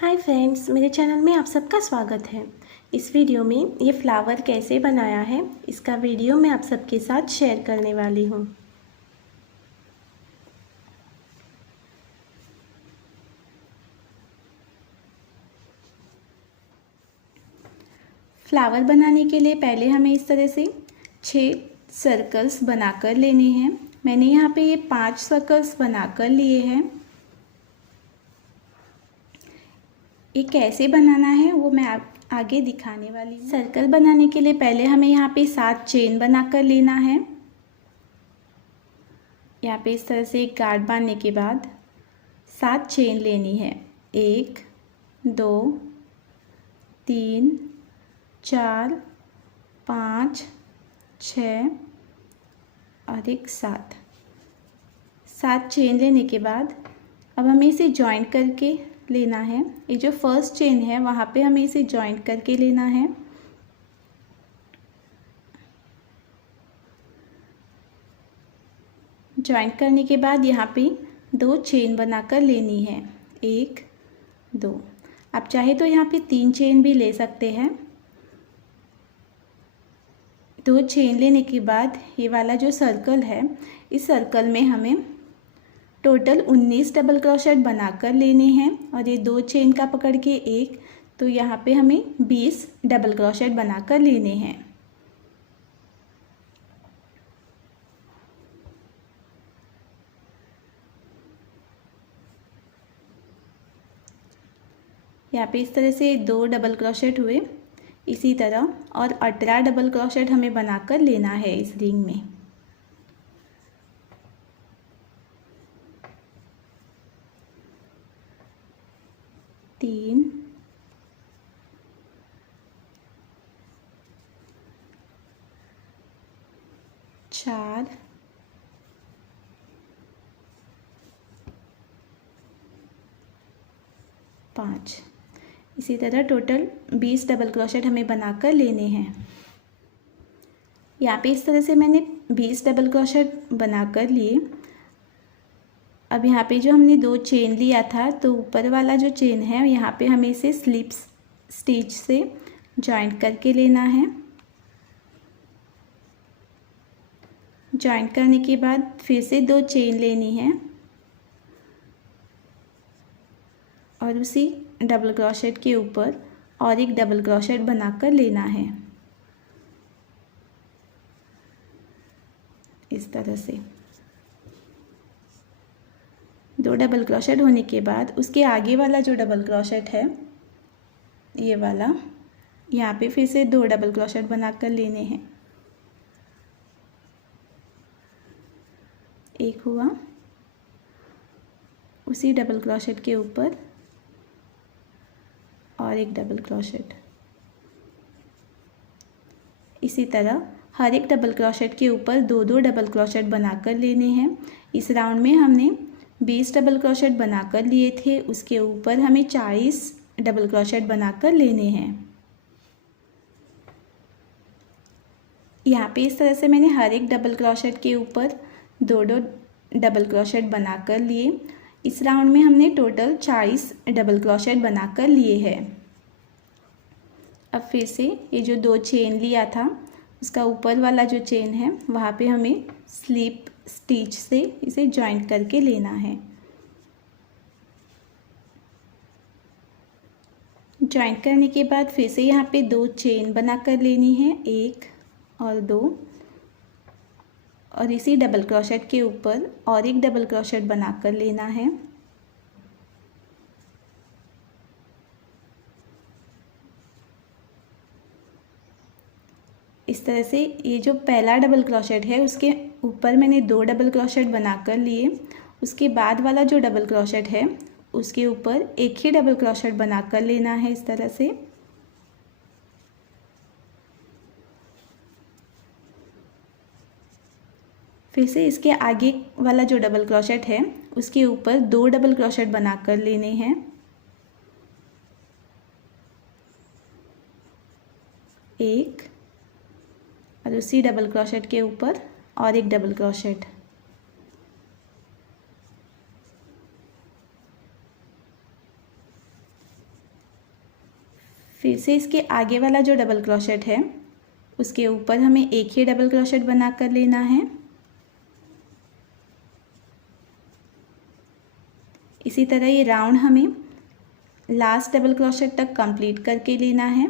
Hi friends, मेरे channel में आप सबका स्वागत है। इस वीडियो में ये फ्लावर कैसे बनाया है इसका वीडियो मैं आप सबके साथ शेयर करने वाली हूँ। फ्लावर बनाने के लिए पहले हमें इस तरह से 6 सर्कल्स बनाकर लेने हैं। मैंने यहाँ पे ये 5 सर्कल्स बनाकर लिए हैं। ये कैसे बनाना है वो मैं आगे दिखाने वाली हूँ। सर्कल बनाने के लिए पहले हमें यहाँ पे 7 चेन बनाकर लेना है। यहाँ पे इस तरह से एक गार्ड बांधने के बाद 7 चेन लेनी है। 1 2 3 4 5 6 और एक 7 चेन लेने के बाद अब हमें इसे जॉइंट करके लेना है। ये जो फर्स्ट चेन है वहाँ पे हमें इसे जॉइंट करके लेना है। जॉइंट करने के बाद यहाँ पे 2 चेन बनाकर लेनी है। 1 2। आप चाहे तो यहाँ पे 3 चेन भी ले सकते हैं। 2 चेन लेने के बाद ये वाला जो सर्कल है इस सर्कल में हमें टोटल 19 डबल क्रोशेट बनाकर लेने हैं और ये 2 चेन का पकड़ के एक, तो यहाँ पे हमें 20 डबल क्रोशेट बनाकर लेने हैं। यहाँ पे इस तरह से 2 डबल क्रोशेट हुए। इसी तरह और 18 डबल क्रोशेट हमें बनाकर लेना है इस रिंग में। तीन 4 5। इसी तरह टोटल 20 डबल क्रोशेट हमें बनाकर लेने हैं। यहाँ पे इस तरह से मैंने 20 डबल क्रोशेट बनाकर लिए। अब यहाँ पे जो हमने 2 चेन लिया था तो ऊपर वाला जो चेन है यहाँ पे हमें इसे स्लिप स्टिच से जॉइंट करके लेना है। जॉइंट करने के बाद फिर से 2 चेन लेनी है और उसी डबल क्रोशेट के ऊपर और एक डबल क्रोशेट बनाकर लेना है इस तरह से। 2 डबल क्रोशेट होने के बाद उसके आगे वाला जो डबल क्रोशेट है ये वाला, यहाँ पे फिर से 2 डबल क्रोशेट बनाकर लेने हैं। एक हुआ, उसी डबल क्रोशेट के ऊपर और एक डबल क्रोशेट। इसी तरह हर एक डबल क्रोशेट के ऊपर 2-2 डबल क्रोशेट बनाकर लेने हैं। इस राउंड में हमने 20 डबल क्रोशेट बनाकर लिए थे, उसके ऊपर हमें 40 डबल क्रोशेट बनाकर लेने हैं। यहाँ पे इस तरह से मैंने हर एक डबल क्रोशेट के ऊपर 2-2 डबल क्रोशेट बनाकर लिए। इस राउंड में हमने टोटल 40 डबल क्रोशेट बनाकर लिए हैं। अब फिर से ये जो 2 चेन लिया था उसका ऊपर वाला जो चेन है वहाँ पे हमें स्लिप स्टिच से इसे जॉइंट करके लेना है। जॉइंट करने के बाद फिर से यहाँ पे 2 चेन बनाकर लेनी है, 1 और 2, और इसी डबल क्रोशेट के ऊपर और एक डबल क्रोशेट बनाकर लेना है। इस तरह से ये जो पहला डबल क्रोशेट है उसके ऊपर मैंने 2 डबल क्रोशेट बनाकर लिए। उसके बाद वाला जो डबल क्रोशेट है उसके ऊपर एक ही डबल क्रोशेट बनाकर लेना है इस तरह से। फिर से इसके आगे वाला जो डबल क्रोशेट है उसके ऊपर 2 डबल क्रोशेट बनाकर लेने हैं। एक और उसी डबल क्रोशेट के ऊपर और एक डबल क्रोशेट। फिर से इसके आगे वाला जो डबल क्रोशेट है उसके ऊपर हमें एक ही डबल क्रोशेट बना कर लेना है। इसी तरह ये राउंड हमें लास्ट डबल क्रोशेट तक कंप्लीट करके लेना है।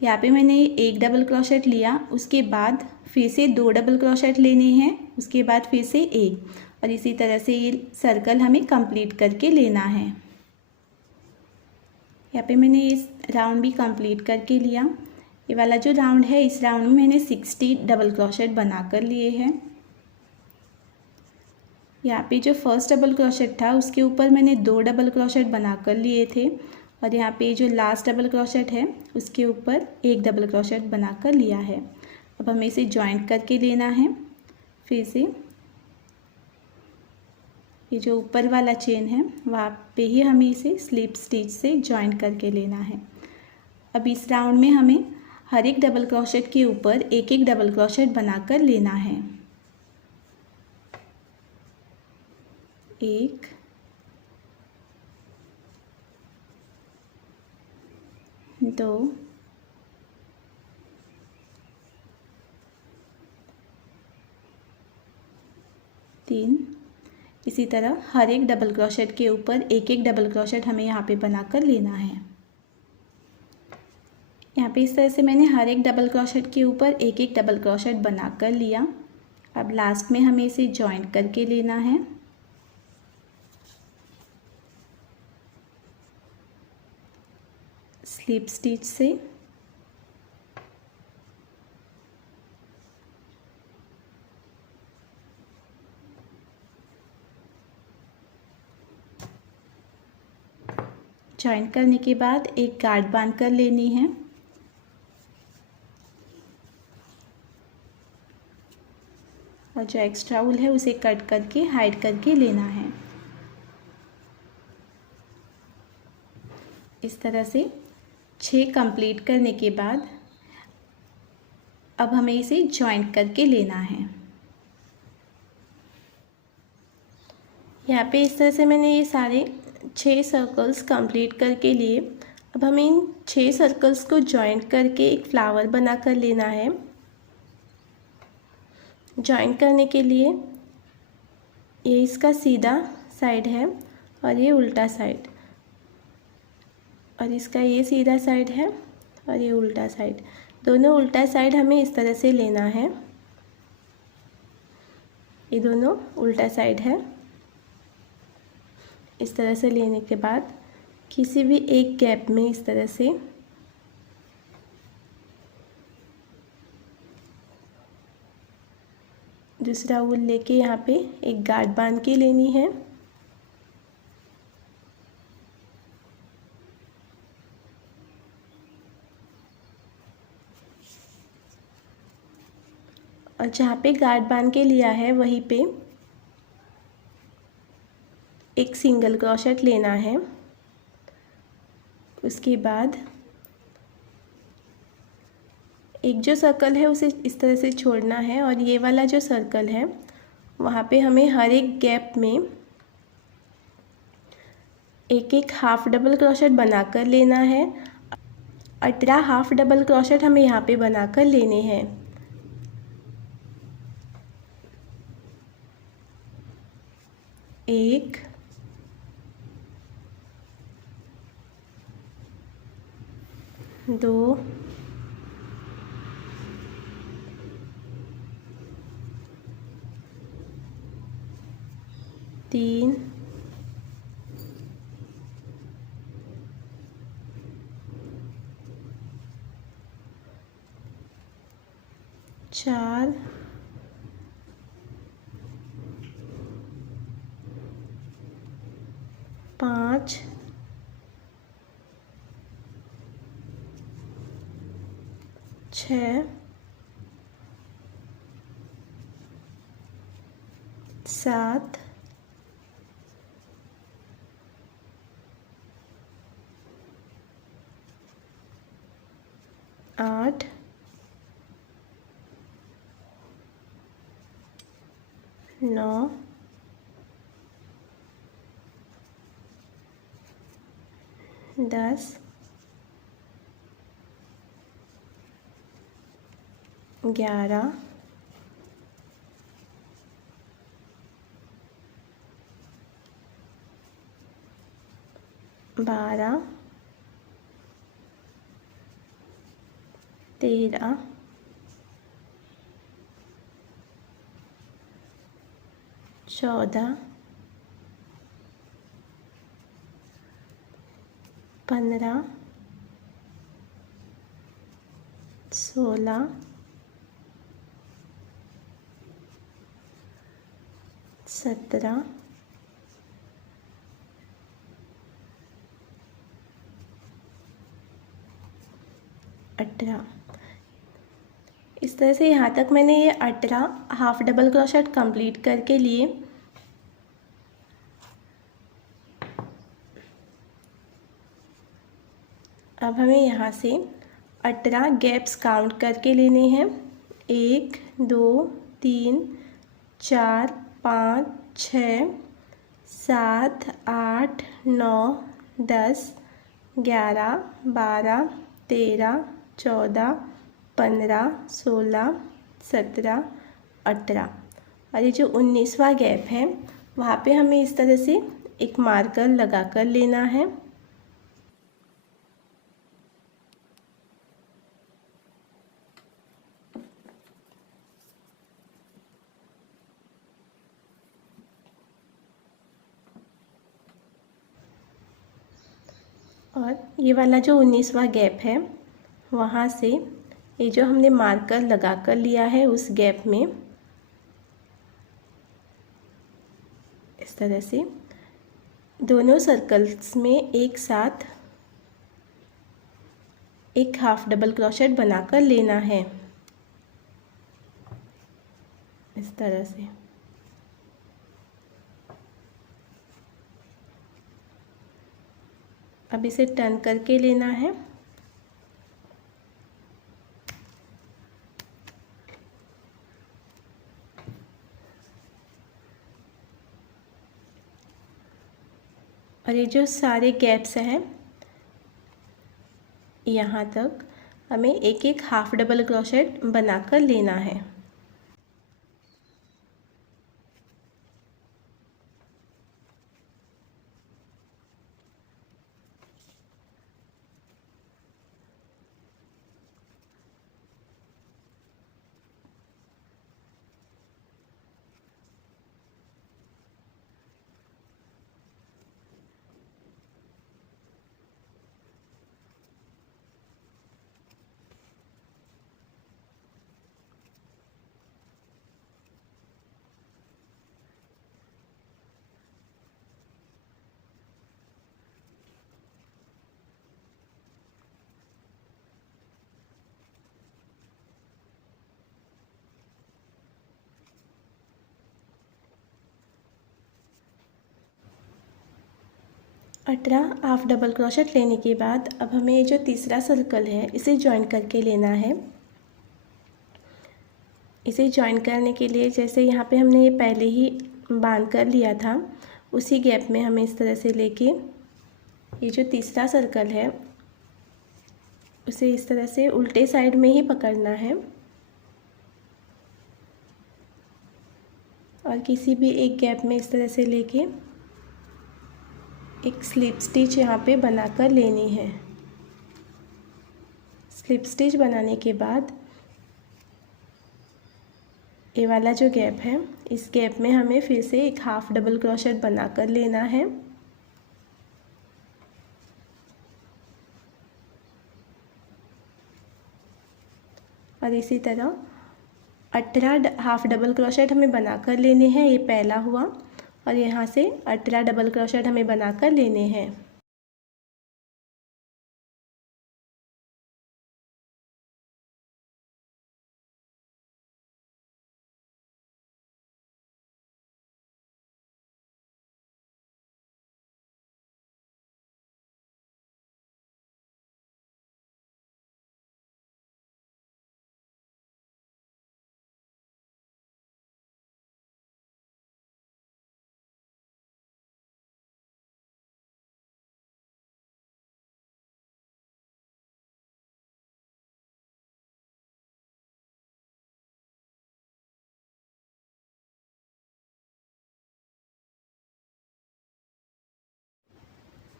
यहाँ पे मैंने एक डबल क्रोशेट लिया, उसके बाद फिर से 2 डबल क्रोशेट लेने हैं, उसके बाद फिर से एक, और इसी तरह से ये सर्कल हमें कंप्लीट करके लेना है। यहाँ पे मैंने इस राउंड भी कंप्लीट करके लिया। ये वाला जो राउंड है, इस राउंड में मैंने 60 डबल क्रोशेट बना कर लिए हैं। यहाँ पे जो फर्स्ट डबल क्रोशेट था उसके ऊपर मैंने 2 डबल क्रोशेट बना कर लिए थे, और यहाँ पे जो लास्ट डबल क्रोशेट है उसके ऊपर एक डबल क्रोशेट बना कर लिया है। अब हमें इसे जॉइंट करके लेना है। फिर से ये जो ऊपर वाला चेन है वहाँ पे ही हमें इसे स्लिप स्टिच से जॉइंट करके लेना है। अब इस राउंड में हमें हर एक डबल क्रोशेट के ऊपर एक एक डबल क्रोशेट बना कर लेना है। 1, 2, 3। इसी तरह हर एक डबल क्रोशेट के ऊपर एक एक डबल क्रोशेट हमें यहाँ पे बना कर लेना है। यहाँ पे इस तरह से मैंने हर एक डबल क्रोशेट के ऊपर एक एक डबल क्रोशेट बना कर लिया। अब लास्ट में हमें इसे जॉइंट करके लेना है। स्लिप स्टिच से जॉइंट करने के बाद एक गार्ड बांध कर लेनी है। और जो एक्स्ट्रा वूल है उसे कट करके हाइड करके लेना है। इस तरह से 6 कंप्लीट करने के बाद अब हमें इसे जॉइंट करके लेना है। यहाँ पे इस तरह से मैंने ये सारे 6 सर्कल्स कंप्लीट करके लिए। अब हमें इन 6 सर्कल्स को जॉइंट करके एक फ्लावर बना कर लेना है। जॉइंट करने के लिए ये इसका सीधा साइड है और ये उल्टा साइड, और इसका ये सीधा साइड है और ये उल्टा साइड। दोनों उल्टा साइड हमें इस तरह से लेना है। ये दोनों उल्टा साइड है। इस तरह से लेने के बाद किसी भी एक गैप में इस तरह से दूसरा वूल लेके यहाँ पे एक गार्ड बांध के लेनी है। और जहाँ पे गार्ड बांध के लिया है वहीं पे एक सिंगल क्रोशेट लेना है। उसके बाद एक जो सर्कल है उसे इस तरह से छोड़ना है, और ये वाला जो सर्कल है वहाँ पे हमें हर एक गैप में एक एक हाफ डबल क्रोशेट बनाकर लेना है। 18 हाफ डबल क्रोशेट हमें यहाँ पे बनाकर लेने हैं। एक, 2, 3, 4, 5, 6, 7, 8, 9, 10, 11, 12, 13, 14, 15, 16, 17, 18। इस तरह से यहाँ तक मैंने ये 18 हाफ डबल क्रोशेट कंप्लीट करके लिए। अब हमें यहाँ से 18 गैप्स काउंट करके लेने हैं। 1, 2, 3, 4, 5, 6, 7, 8, 9, 10, 11, 12, 13, 14, 15, 16, 17, 18 और ये जो 19वां गैप है वहाँ पे हमें इस तरह से एक मार्कर लगा कर लेना है। और ये वाला जो 19वां गैप है वहाँ से ये जो हमने मार्कर लगा कर लिया है उस गैप में इस तरह से दोनों सर्कल्स में एक साथ एक हाफ डबल क्रोशेट बनाकर लेना है इस तरह से। अब इसे टर्न करके लेना है। और ये जो सारे गैप्स हैं यहाँ तक हमें एक एक हाफ डबल क्रोशेट बनाकर लेना है। अठारह हाफ डबल क्रोशेट लेने के बाद अब हमें ये जो तीसरा सर्कल है इसे जॉइन करके लेना है। इसे जॉइन करने के लिए जैसे यहाँ पे हमने ये पहले ही बांध कर लिया था उसी गैप में हमें इस तरह से लेके ये जो तीसरा सर्कल है उसे इस तरह से उल्टे साइड में ही पकड़ना है और किसी भी एक गैप में इस तरह से लेके एक स्लिप स्टिच यहाँ पे बनाकर लेनी है। स्लिप स्टिच बनाने के बाद ये वाला जो गैप है इस गैप में हमें फिर से एक हाफ डबल क्रोशेट बनाकर लेना है और इसी तरह 18 हाफ डबल क्रोशेट हमें बनाकर लेने हैं। ये पहला हुआ और यहाँ से 18 डबल क्रोशेट हमें बनाकर लेने हैं।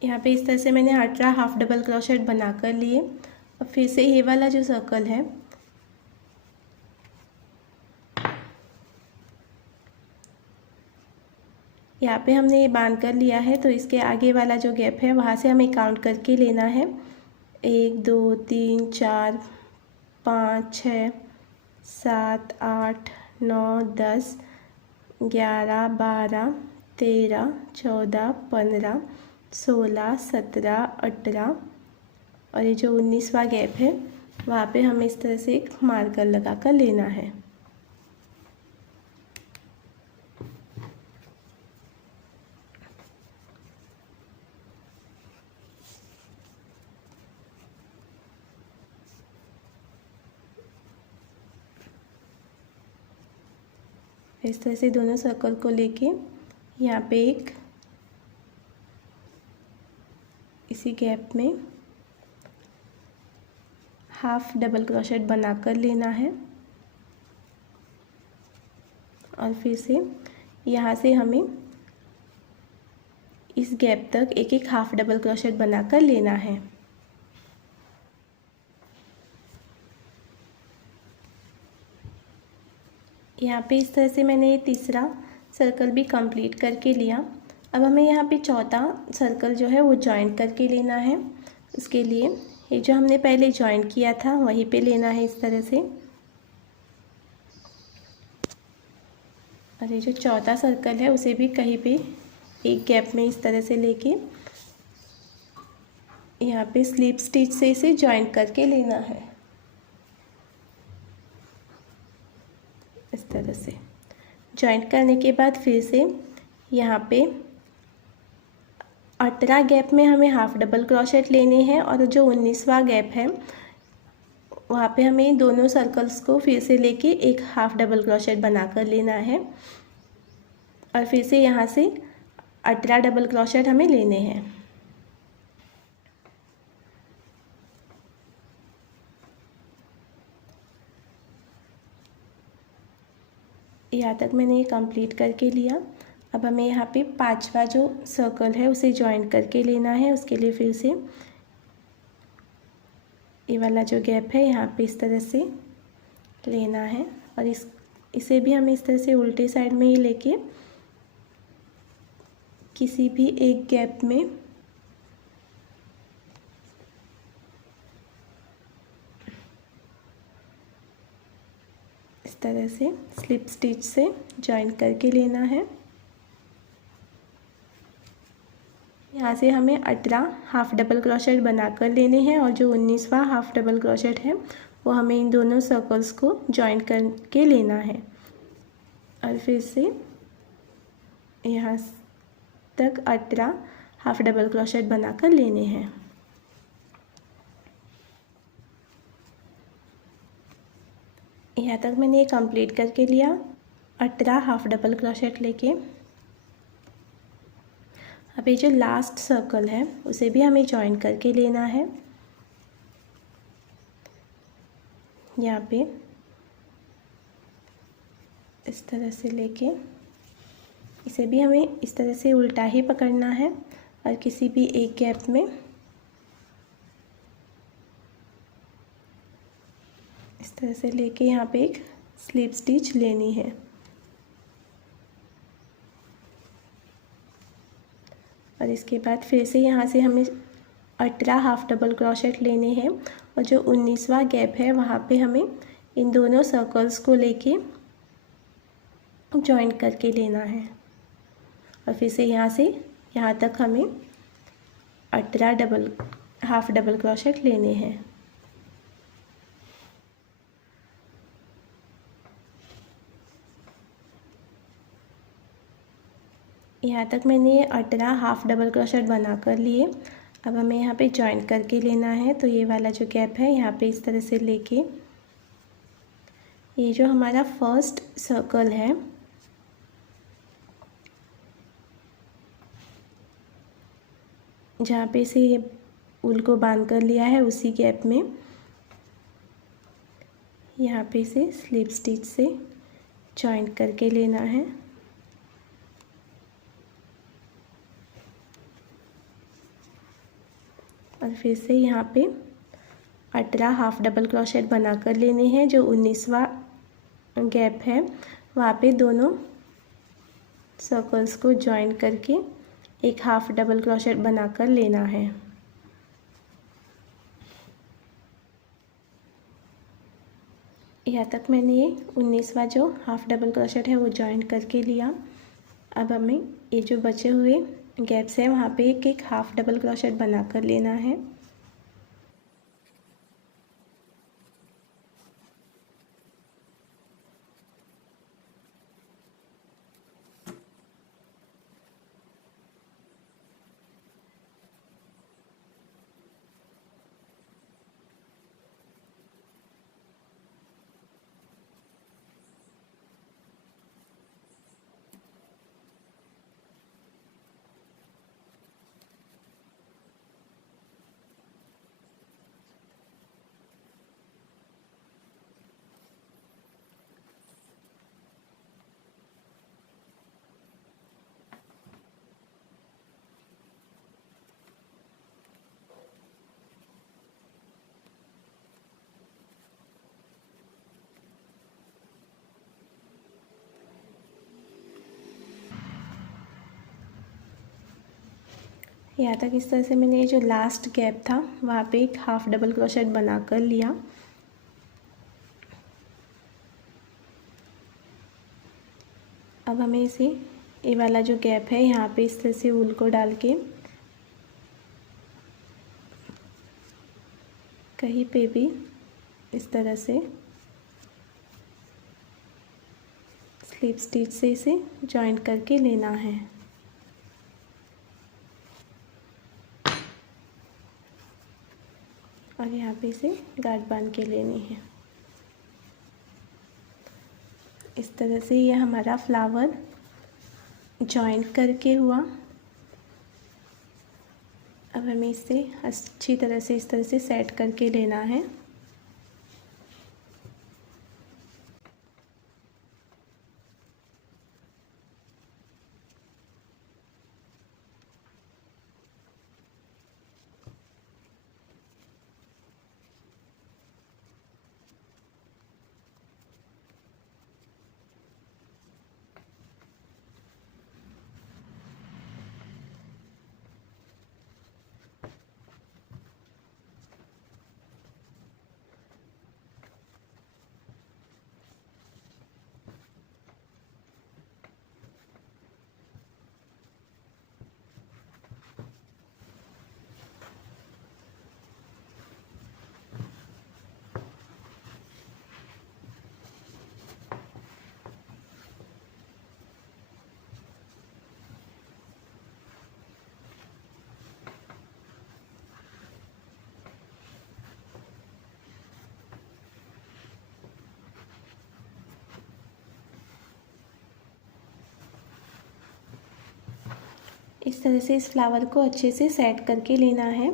यहाँ पे इस तरह से मैंने 18 हाफ डबल क्रोशेट बना कर लिए। अब फिर से ये वाला जो सर्कल है यहाँ पे हमने ये बांध कर लिया है, तो इसके आगे वाला जो गैप है वहाँ से हमें काउंट करके लेना है। 1 2 3 4 5 6 7 8 9 10 11 12 13 14 15 16 17 18 और ये जो 19वां गैप है वहाँ पे हमें इस तरह से एक मार्कर लगा कर लेना है। इस तरह से दोनों सर्कल को लेके यहाँ पे एक इसी गैप में हाफ डबल क्रोशेट बना कर लेना है और फिर से यहाँ से हमें इस गैप तक एक एक हाफ डबल क्रोशेट बना कर लेना है। यहाँ पे इस तरह से मैंने ये तीसरा सर्कल भी कंप्लीट करके लिया। अब हमें यहाँ पे चौथा सर्कल जो है वो जॉइंट करके लेना है। उसके लिए ये जो हमने पहले जॉइंट किया था वहीं पे लेना है इस तरह से। और ये जो चौथा सर्कल है उसे भी कहीं पे एक गैप में इस तरह से लेके यहाँ पे स्लिप स्टिच से इसे जॉइंट करके लेना है इस तरह से। जॉइंट करने के बाद फिर से यहाँ पे 18 गैप में हमें हाफ डबल क्रोशेट लेने हैं और जो 19वां गैप है वहाँ पे हमें दोनों सर्कल्स को फिर से लेके एक हाफ डबल क्रोशेट बना कर लेना है और फिर से यहाँ से 18 डबल क्रोशेट हमें लेने हैं। यहाँ तक मैंने ये कंप्लीट करके लिया। अब हमें यहाँ पे 5वां जो सर्कल है उसे जॉइंट करके लेना है। उसके लिए फिर से ये वाला जो गैप है यहाँ पे इस तरह से लेना है और इसे भी हमें इस तरह से उल्टे साइड में ही लेके किसी भी एक गैप में इस तरह से स्लिप स्टिच से जॉइंट करके लेना है। यहाँ से हमें 18 हाफ डबल क्रोशेट बना कर लेने हैं और जो 19वां हाफ डबल क्रोशेट है वो हमें इन दोनों सर्कल्स को जॉइंट करके लेना है और फिर से यहाँ तक 18 हाफ डबल क्रोशेट बना कर लेने हैं। यहाँ तक मैंने ये कंप्लीट करके लिया 18 हाफ डबल क्रोशेट लेके। अब ये जो लास्ट सर्कल है उसे भी हमें जॉइन करके लेना है। यहाँ पे इस तरह से लेके इसे भी हमें इस तरह से उल्टा ही पकड़ना है और किसी भी एक गैप में इस तरह से लेके यहाँ पे एक स्लिप स्टिच लेनी है और इसके बाद फिर से यहाँ से हमें 18 हाफ डबल क्रोशेट लेने हैं और जो 19वां गैप है वहाँ पे हमें इन दोनों सर्कल्स को लेके जॉइंट करके लेना है और फिर से यहाँ से यहाँ तक हमें 18 हाफ डबल क्रोशेट लेने हैं। यहाँ तक मैंने ये 18 हाफ डबल क्रोशेट बना कर लिए। अब हमें यहाँ पे जॉइंट करके लेना है। तो ये वाला जो गैप है यहाँ पे इस तरह से लेके ये जो हमारा फर्स्ट सर्कल है जहाँ पे से ये ऊल को बांध कर लिया है उसी गैप में यहाँ पे से स्लिप स्टिच से जॉइंट करके लेना है। और फिर से यहाँ पे 18 हाफ डबल क्रोशेट बनाकर लेने हैं। जो 19वां गैप है वहाँ पे दोनों सर्कल्स को जॉइन करके एक हाफ डबल क्रोशेट बनाकर लेना है। यहाँ तक मैंने ये 19वां जो हाफ डबल क्रोशेट है वो जॉइन करके लिया। अब हमें ये जो बचे हुए गैप्स हैं वहाँ पे एक हाफ डबल क्रोशेट बनाकर लेना है। यहाँ तक इस तरह से मैंने ये जो लास्ट गैप था वहाँ पे एक हाफ डबल क्रोशेट बना कर लिया। अब हमें इसे ये वाला जो गैप है यहाँ पे इस तरह से ऊल को डाल के कहीं पे भी इस तरह से स्लिप स्टिच से इसे जॉइन करके लेना है। और यहाँ पे इसे गांठ बांध के लेनी है। इस तरह से ये हमारा फ्लावर जॉइन करके हुआ। अब हमें इसे अच्छी तरह से इस तरह से सेट करके लेना है। इस तरह से इस फ्लावर को अच्छे से सेट करके लेना है।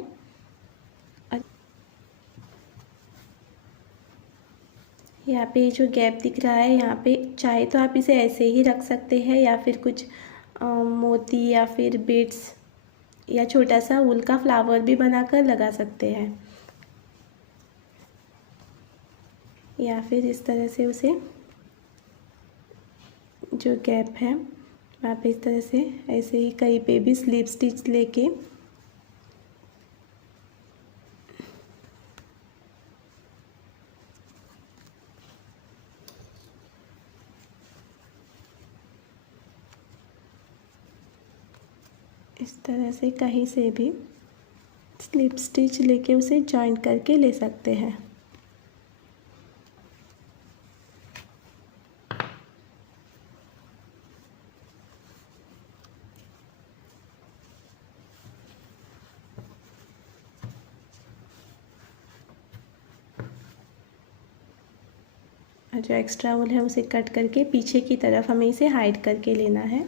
यहाँ पे जो गैप दिख रहा है यहाँ पे चाहे तो आप इसे ऐसे ही रख सकते हैं या फिर कुछ मोती या फिर बीड्स या छोटा सा ऊल का फ्लावर भी बनाकर लगा सकते हैं, या फिर इस तरह से उसे जो गैप है वहाँ पे इस तरह से ऐसे ही कहीं पे भी स्लिप स्टिच लेके इस तरह से कहीं से भी स्लिप स्टिच लेके उसे जॉइन करके ले सकते हैं। और जो एक्स्ट्रा वूल है उसे कट करके पीछे की तरफ हमें इसे हाइड करके लेना है।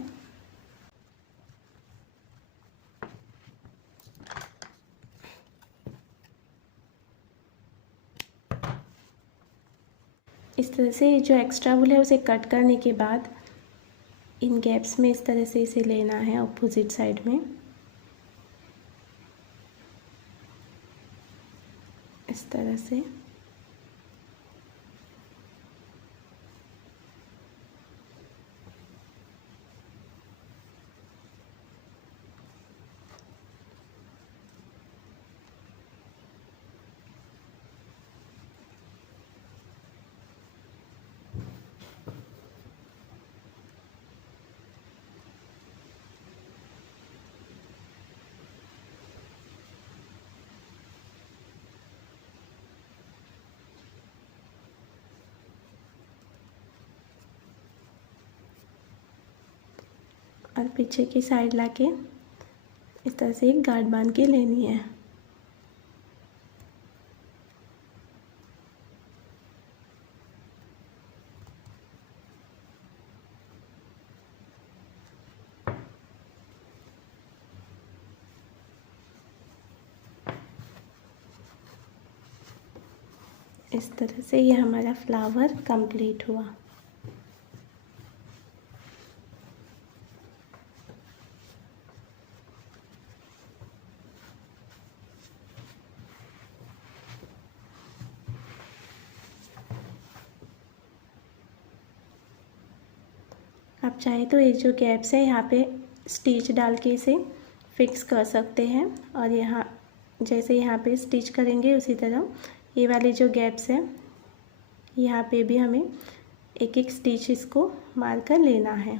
इस तरह से जो एक्स्ट्रा वूल है उसे कट करने के बाद इन गैप्स में इस तरह से इसे लेना है अपोजिट साइड में। इस तरह से। और पीछे की साइड लाके इस तरह से एक गांठ बांध के लेनी है। इस तरह से ये हमारा फ्लावर कंप्लीट हुआ। आप चाहे तो ये जो गैप्स है यहाँ पे स्टिच डाल के इसे फिक्स कर सकते हैं, और यहाँ जैसे यहाँ पे स्टिच करेंगे उसी तरह ये वाले जो गैप्स हैं यहाँ पे भी हमें एक एक स्टिच इसको मार कर लेना है।